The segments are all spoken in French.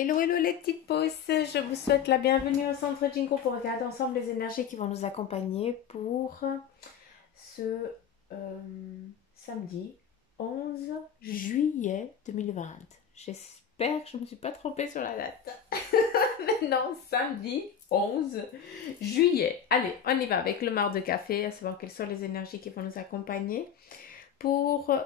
Hello, hello les petites pousses, je vous souhaite la bienvenue au centre Jinko pour regarder ensemble les énergies qui vont nous accompagner pour ce samedi 11 juillet 2020. J'espère que je ne me suis pas trompée sur la date. Mais non, samedi 11 juillet. Allez, on y va avec le marc de café, à savoir quelles sont les énergies qui vont nous accompagner pour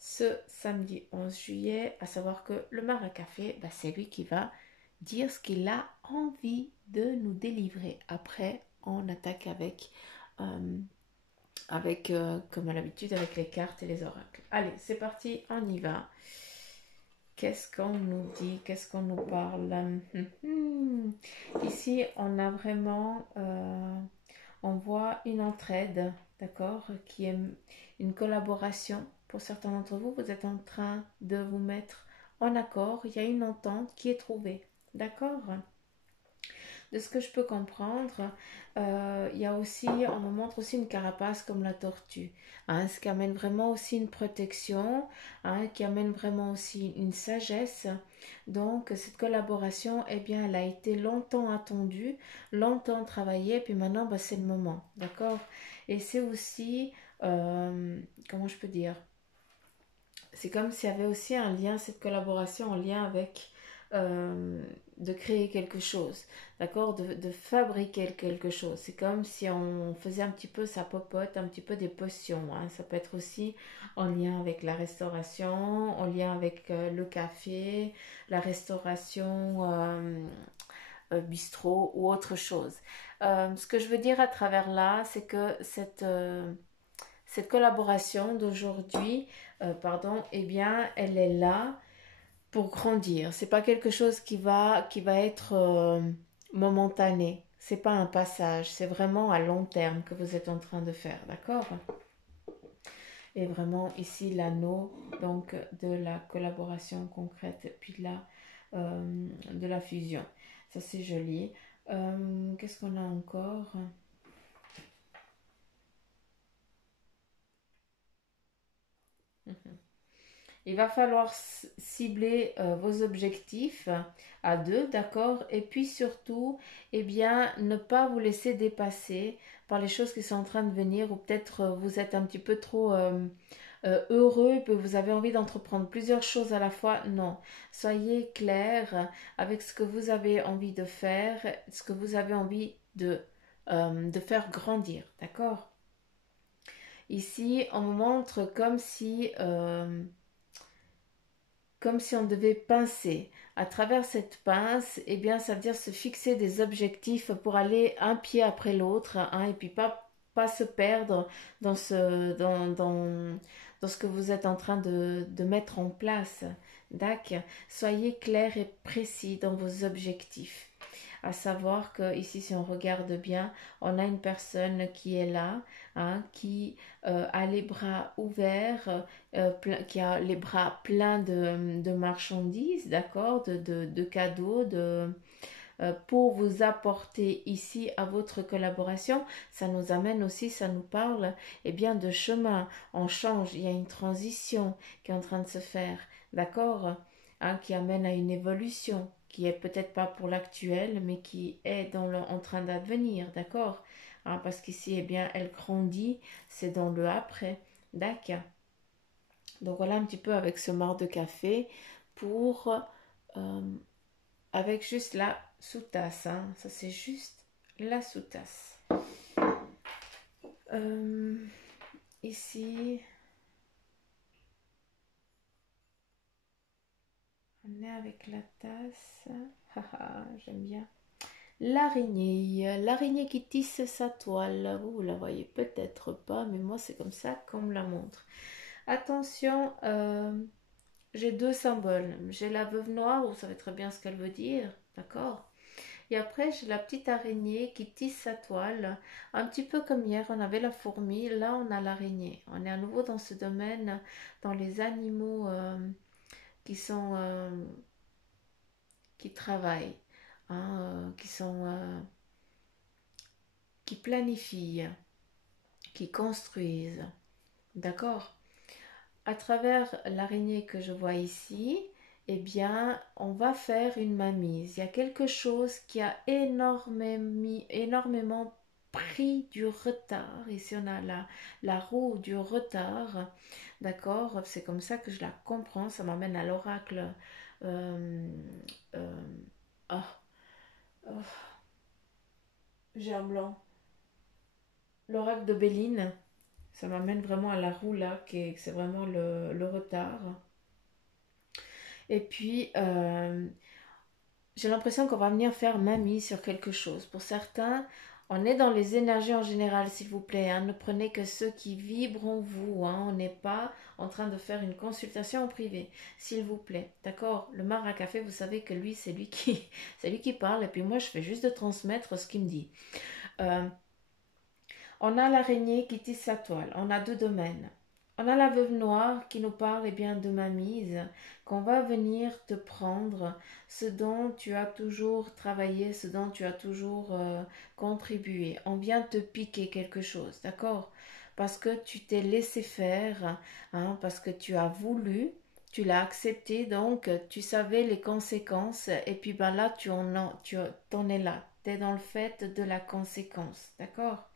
ce samedi 11 juillet, à savoir que le mar à café, c'est lui qui va dire ce qu'il a envie de nous délivrer. Après, on attaque comme à l'habitude, avec les cartes et les oracles. Allez, c'est parti, on y va. Qu'est-ce qu'on nous dit? Qu'est-ce qu'on nous parle? Ici, on a vraiment... on voit une entraide, d'accord, qui est une collaboration. Pour certains d'entre vous, vous êtes en train de vous mettre en accord. Il y a une entente qui est trouvée, d'accord. De ce que je peux comprendre, il y a aussi, on me montre aussi une carapace comme la tortue, hein, ce qui amène vraiment aussi une protection, hein, qui amène vraiment aussi une sagesse. Donc cette collaboration, eh bien, elle a été longtemps attendue, longtemps travaillée, puis maintenant, c'est le moment, d'accord. Et c'est aussi, comment je peux dire, c'est comme s'il y avait aussi un lien, cette collaboration en lien avec de créer quelque chose, d'accord, de fabriquer quelque chose. C'est comme si on faisait un petit peu, ça popote, un petit peu des potions, hein. Ça peut être aussi en lien avec la restauration, en lien avec le café, la restauration bistrot ou autre chose. Ce que je veux dire à travers là, c'est que cette collaboration d'aujourd'hui, eh bien, elle est là pour grandir. C'est pas quelque chose qui va être momentané. C'est pas un passage. C'est vraiment à long terme que vous êtes en train de faire, d'accord? Et vraiment ici l'anneau donc de la collaboration concrète, puis de la fusion. Ça c'est joli. Qu'est-ce qu'on a encore? Il va falloir cibler vos objectifs à deux, d'accord? Et puis surtout, eh bien, ne pas vous laisser dépasser par les choses qui sont en train de venir ou peut-être vous êtes un petit peu trop heureux et puis vous avez envie d'entreprendre plusieurs choses à la fois. Non, soyez clair avec ce que vous avez envie de faire, ce que vous avez envie de faire grandir, d'accord? Ici, on me montre comme si on devait pincer. À travers cette pince, eh bien, ça veut dire se fixer des objectifs pour aller un pied après l'autre, hein, et puis pas se perdre dans ce que vous êtes en train de mettre en place. D'accord. Soyez clair et précis dans vos objectifs. À savoir que ici, si on regarde bien, on a une personne qui est là, hein, qui a les bras ouverts, qui a les bras pleins de marchandises, d'accord, de cadeaux, pour vous apporter ici à votre collaboration. Ça nous amène aussi, ça nous parle bien de chemin. On change, il y a une transition qui est en train de se faire, d'accord, hein, qui amène à une évolution qui est peut-être pas pour l'actuel, mais qui est en train d'advenir, d'accord, hein, parce qu'ici, bien, elle grandit, c'est dans le après, d'accord. Donc voilà un petit peu avec ce marc de café pour euh, avec juste la sous-tasse, hein. Ça c'est juste la sous-tasse. Euh, Ici, on est avec la tasse. J'aime bien. L'araignée qui tisse sa toile. Vous la voyez peut-être pas, mais moi c'est comme ça qu'on me la montre. Attention, j'ai deux symboles. J'ai la veuve noire, vous savez très bien ce qu'elle veut dire, d'accord? Et après, j'ai la petite araignée qui tisse sa toile. Un petit peu comme hier, on avait la fourmi. Là, on a l'araignée. On est à nouveau dans ce domaine, dans les animaux qui sont qui travaillent, hein, qui planifient, qui construisent. D'accord? À travers l'araignée que je vois ici, eh bien, on va faire une mainmise. Il y a quelque chose qui a énormément pris du retard. Ici, on a la roue du retard. D'accord? C'est comme ça que je la comprends. Ça m'amène à l'oracle. Euh, euh, ah, oh, j'ai un blanc. L'oracle de Béline. Ça m'amène vraiment à la roue là, c'est vraiment le retard. Et puis, j'ai l'impression qu'on va venir faire mamie sur quelque chose. Pour certains, on est dans les énergies en général, s'il vous plaît. Hein. Ne prenez que ceux qui vibrent en vous. Hein. On n'est pas en train de faire une consultation en privé, s'il vous plaît. D'accord? Le mar à café, vous savez que lui, c'est lui qui parle. Et puis moi, je fais juste de transmettre ce qu'il me dit. Euh, on a l'araignée qui tisse sa toile. On a deux domaines. On a la veuve noire qui nous parle bien de ma mise, qu'on va venir te prendre ce dont tu as toujours travaillé, ce dont tu as toujours contribué. On vient te piquer quelque chose, d'accord? Parce que tu t'es laissé faire, hein, parce que tu as voulu, tu l'as accepté, donc tu savais les conséquences, et puis ben là, tu t'en es là. Tu es dans le fait de la conséquence, d'accord?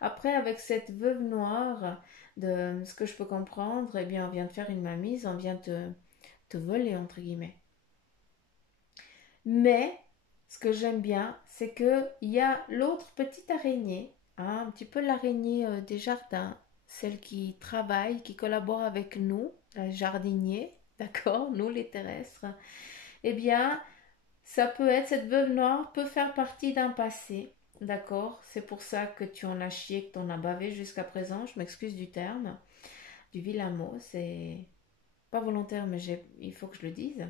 Après, avec cette veuve noire, de ce que je peux comprendre, eh bien, on vient de faire une mainmise, on vient te voler, entre guillemets. Mais, ce que j'aime bien, c'est qu'il y a l'autre petite araignée, hein, un petit peu l'araignée des jardins, celle qui travaille, qui collabore avec nous, les jardiniers, d'accord, nous les terrestres. Eh bien, ça peut être, cette veuve noire peut faire partie d'un passé, d'accord? C'est pour ça que tu en as chié, que tu en as bavé jusqu'à présent. Je m'excuse du terme, du vilain mot. C'est pas volontaire, mais il faut que je le dise.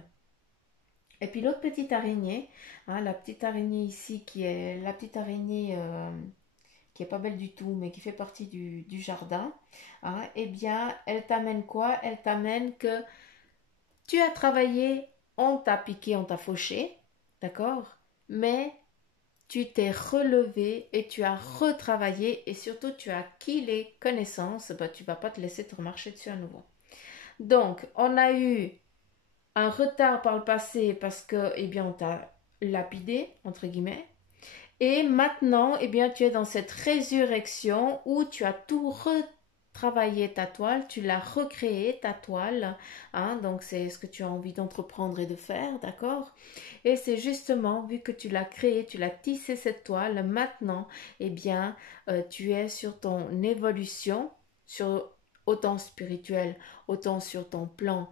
Et puis l'autre petite araignée, hein, la petite araignée ici, qui est la petite araignée qui est pas belle du tout, mais qui fait partie du jardin, hein, eh bien, elle t'amène quoi? Elle t'amène que tu as travaillé, on t'a piqué, on t'a fauché, d'accord? Mais tu t'es relevé et tu as retravaillé et surtout tu as acquis les connaissances, bah, tu ne vas pas te laisser te remarcher dessus à nouveau. Donc, on a eu un retard par le passé parce que, eh bien, on t'a lapidé, entre guillemets. Et maintenant, eh bien, tu es dans cette résurrection où tu as tout retravaillé ta toile, tu l'as recréé ta toile, hein, donc c'est ce que tu as envie d'entreprendre et de faire, d'accord? Et c'est justement, vu que tu l'as créé, tu l'as tissé cette toile, maintenant, eh bien, tu es sur ton évolution, sur autant spirituel, autant sur ton plan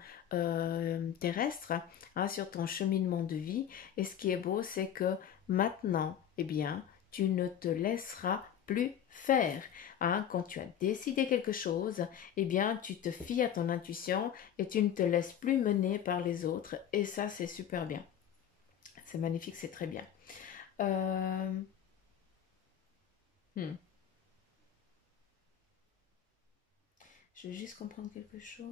terrestre, hein, sur ton cheminement de vie. Et ce qui est beau, c'est que maintenant, eh bien, tu ne te laisseras plus faire. Hein. Quand tu as décidé quelque chose, eh bien, tu te fies à ton intuition et tu ne te laisses plus mener par les autres. Et ça, c'est super bien. C'est magnifique, c'est très bien. Euh, hmm. Je vais juste comprendre quelque chose.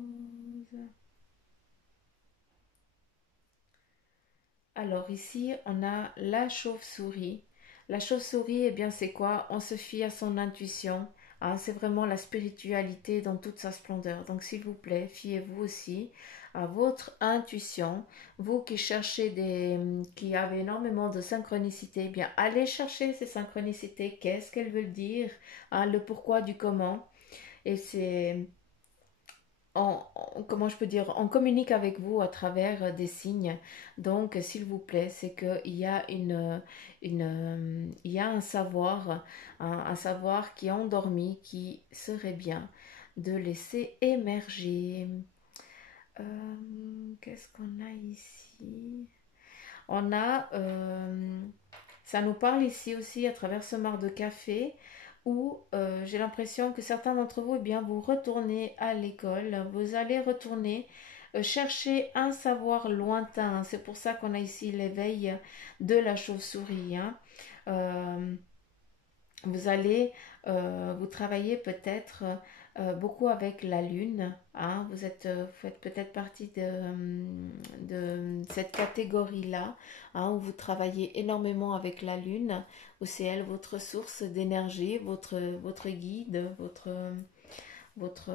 Alors ici, on a la chauve-souris. La chauve-souris, eh bien, c'est quoi? On se fie à son intuition. Hein, c'est vraiment la spiritualité dans toute sa splendeur. Donc, s'il vous plaît, fiez-vous aussi à votre intuition. Vous qui cherchez qui avez énormément de synchronicité, eh bien, allez chercher ces synchronicités. Qu'est-ce qu'elles veulent dire? Hein, le pourquoi du comment. Et c'est comment je peux dire, on communique avec vous à travers des signes. Donc, s'il vous plaît, c'est qu'il y a il y a un savoir qui est endormi, qui serait bien de laisser émerger. Qu'est-ce qu'on a ici? On a, ça nous parle ici aussi à travers ce mar de café où j'ai l'impression que certains d'entre vous, eh bien, vous retournez à l'école, vous allez retourner chercher un savoir lointain. C'est pour ça qu'on a ici l'éveil de la chauve-souris. Hein. Euh, vous allez vous travailler peut-être beaucoup avec la lune. Hein. Vous faites peut-être partie de cette catégorie-là, hein, où vous travaillez énormément avec la lune, où c'est elle votre source d'énergie, votre guide, votre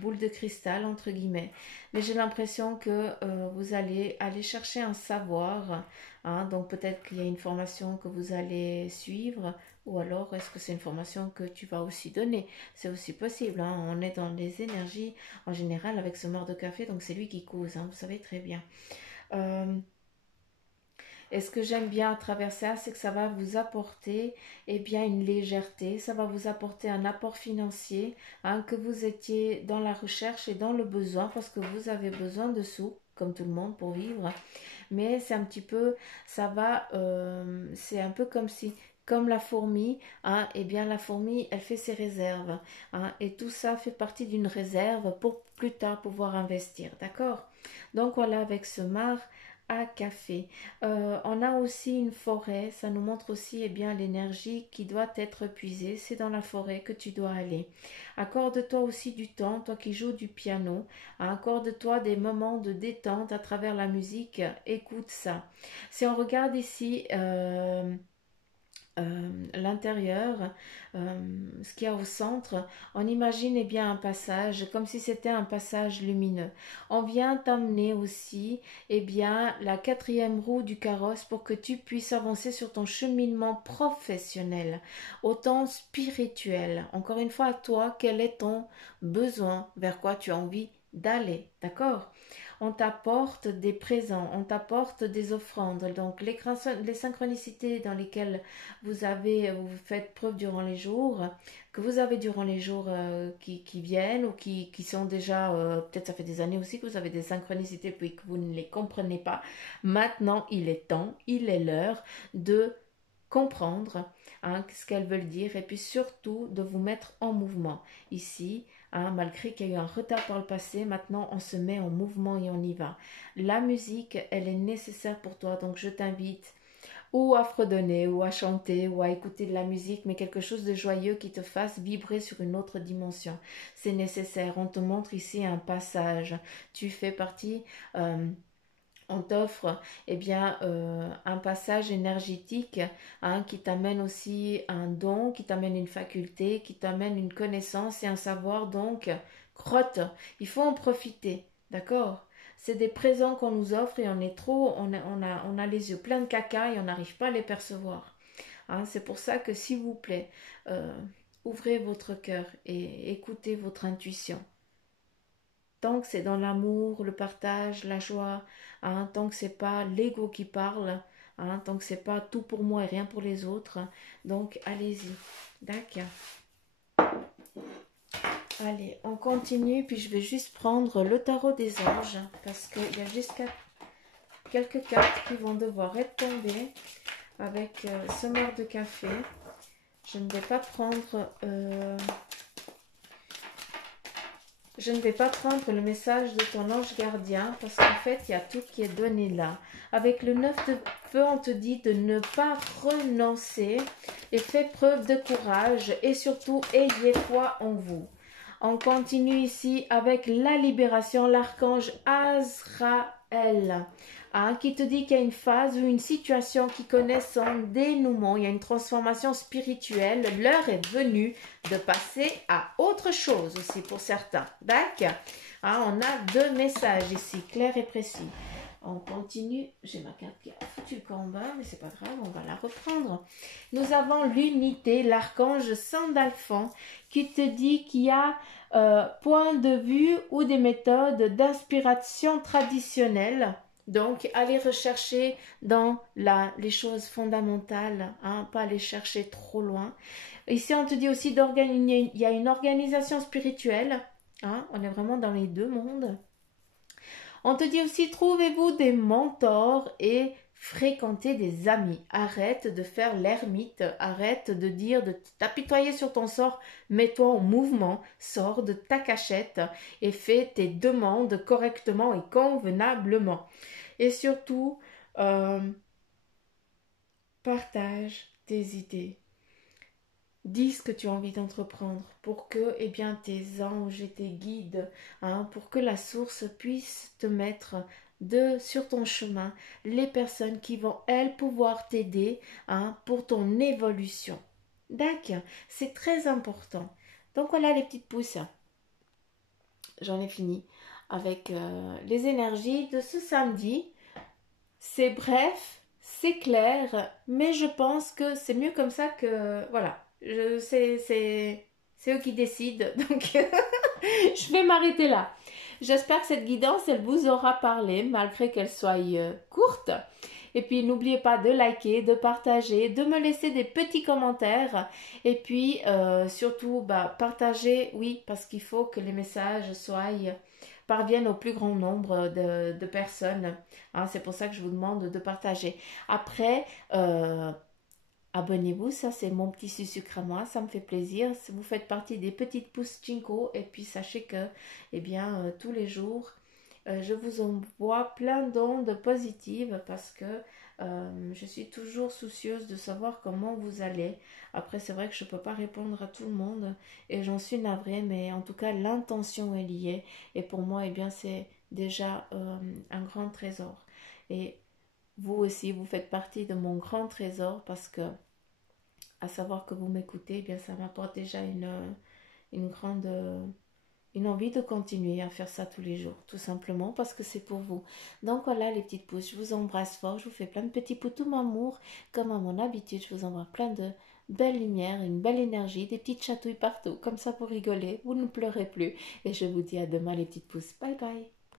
boule de cristal, entre guillemets. Mais j'ai l'impression que vous allez aller chercher un savoir. Hein, donc peut-être qu'il y a une formation que vous allez suivre. Ou alors est-ce que c'est une formation que tu vas aussi donner? C'est aussi possible. Hein, on est dans les énergies en général avec ce mort de café. Donc c'est lui qui cause. Hein, vous savez très bien. Et ce que j'aime bien à travers ça, c'est que ça va vous apporter eh bien, une légèreté, ça va vous apporter un apport financier, hein, que vous étiez dans la recherche et dans le besoin, parce que vous avez besoin de sous, comme tout le monde, pour vivre. Mais c'est un petit peu, ça va, c'est un peu comme si, comme la fourmi, hein, eh bien la fourmi, elle fait ses réserves, hein, et tout ça fait partie d'une réserve pour plus tard pouvoir investir, d'accord? Donc voilà, avec ce mar à café. On a aussi une forêt, ça nous montre aussi eh bien l'énergie qui doit être puisée. C'est dans la forêt que tu dois aller. Accorde-toi aussi du temps, toi qui joues du piano. Accorde-toi des moments de détente à travers la musique. Écoute ça. Si on regarde ici l'intérieur, ce qu'il y a au centre, on imagine eh bien un passage, comme si c'était un passage lumineux. On vient t'amener aussi eh bien la quatrième roue du carrosse pour que tu puisses avancer sur ton cheminement professionnel, autant spirituel. Encore une fois, à toi, quel est ton besoin, vers quoi tu as envie d'aller, d'accord? On t'apporte des présents, on t'apporte des offrandes. Donc les synchronicités dans lesquelles vous faites preuve durant les jours, que vous avez durant les jours qui viennent ou qui sont déjà, peut-être ça fait des années aussi que vous avez des synchronicités puis que vous ne les comprenez pas. Maintenant, il est temps, il est l'heure de comprendre hein, ce qu'elles veulent dire et puis surtout de vous mettre en mouvement. Ici, hein, malgré qu'il y a eu un retard par le passé, maintenant on se met en mouvement et on y va. La musique, elle est nécessaire pour toi, donc je t'invite ou à fredonner, ou à chanter, ou à écouter de la musique, mais quelque chose de joyeux qui te fasse vibrer sur une autre dimension. C'est nécessaire. On te montre ici un passage. Tu fais partie... on t'offre eh bien un passage énergétique hein, qui t'amène aussi un don, qui t'amène une faculté, qui t'amène une connaissance et un savoir. Donc, crotte, il faut en profiter, d'accord? C'est des présents qu'on nous offre et on est trop, on a les yeux pleins de caca et on n'arrive pas à les percevoir. Hein, c'est pour ça que s'il vous plaît, ouvrez votre cœur et écoutez votre intuition. Tant que c'est dans l'amour, le partage, la joie, hein, tant que c'est pas l'ego qui parle, hein, tant que c'est pas tout pour moi et rien pour les autres, donc allez-y. D'accord. Allez, on continue, puis je vais juste prendre le tarot des anges, parce qu'il y a juste quelques cartes qui vont devoir être tombées avec ce mar de café. Je ne vais pas prendre... Je ne vais pas prendre le message de ton ange gardien parce qu'en fait, il y a tout qui est donné là. Avec le 9 de feu, on te dit de ne pas renoncer et faites preuve de courage et surtout, ayez foi en vous. On continue ici avec la libération, l'archange Azraël. Hein, qui te dit qu'il y a une phase ou une situation qui connaît son dénouement, il y a une transformation spirituelle, l'heure est venue de passer à autre chose aussi pour certains. D'accord. Hein, on a deux messages ici, clairs et précis. On continue, j'ai ma carte qui a foutu le camp en bas, mais c'est pas grave, on va la reprendre. Nous avons l'unité, l'archange Sandalphon, qui te dit qu'il y a point de vue ou des méthodes d'inspiration traditionnelles. Donc, allez rechercher dans les choses fondamentales, hein, pas aller chercher trop loin. Ici, on te dit aussi il y a une organisation spirituelle, hein, on est vraiment dans les deux mondes. On te dit aussi, trouvez-vous des mentors et fréquentez des amis. Arrête de faire l'ermite, arrête de dire, de t'apitoyer sur ton sort, mets-toi en mouvement, sors de ta cachette et fais tes demandes correctement et convenablement. Et surtout, partage tes idées. Dis ce que tu as envie d'entreprendre pour que eh bien, tes anges et tes guides, hein, pour que la source puisse te mettre sur ton chemin les personnes qui vont, elles, pouvoir t'aider hein, pour ton évolution. D'accord, c'est très important. Donc voilà les petites pousses. j'en ai fini avec les énergies de ce samedi. C'est bref, c'est clair, mais je pense que c'est mieux comme ça que... Voilà, c'est eux qui décident, donc je vais m'arrêter là. J'espère que cette guidance, elle vous aura parlé, malgré qu'elle soit courte. Et puis, n'oubliez pas de liker, de partager, de me laisser des petits commentaires. Et puis, surtout, partagez, oui, parce qu'il faut que les messages parviennent au plus grand nombre de personnes. Hein, c'est pour ça que je vous demande de partager. Après, abonnez-vous, ça c'est mon petit sucre à moi, ça me fait plaisir. Vous faites partie des petites pousses Chinko et puis sachez que, eh bien, tous les jours, je vous envoie plein d'ondes positives parce que je suis toujours soucieuse de savoir comment vous allez. Après, c'est vrai que je ne peux pas répondre à tout le monde et j'en suis navrée, mais en tout cas, l'intention est liée et pour moi, eh bien, c'est déjà un grand trésor. Et vous aussi, vous faites partie de mon grand trésor parce que, à savoir que vous m'écoutez, eh bien, ça m'apporte déjà une grande une envie de continuer à faire ça tous les jours, tout simplement parce que c'est pour vous. Donc voilà les petites pousses, je vous embrasse fort, je vous fais plein de petits poutous amour, comme à mon habitude, je vous envoie plein de belles lumières, une belle énergie, des petites chatouilles partout, comme ça pour rigoler, vous ne pleurez plus, et je vous dis à demain les petites pousses, bye bye.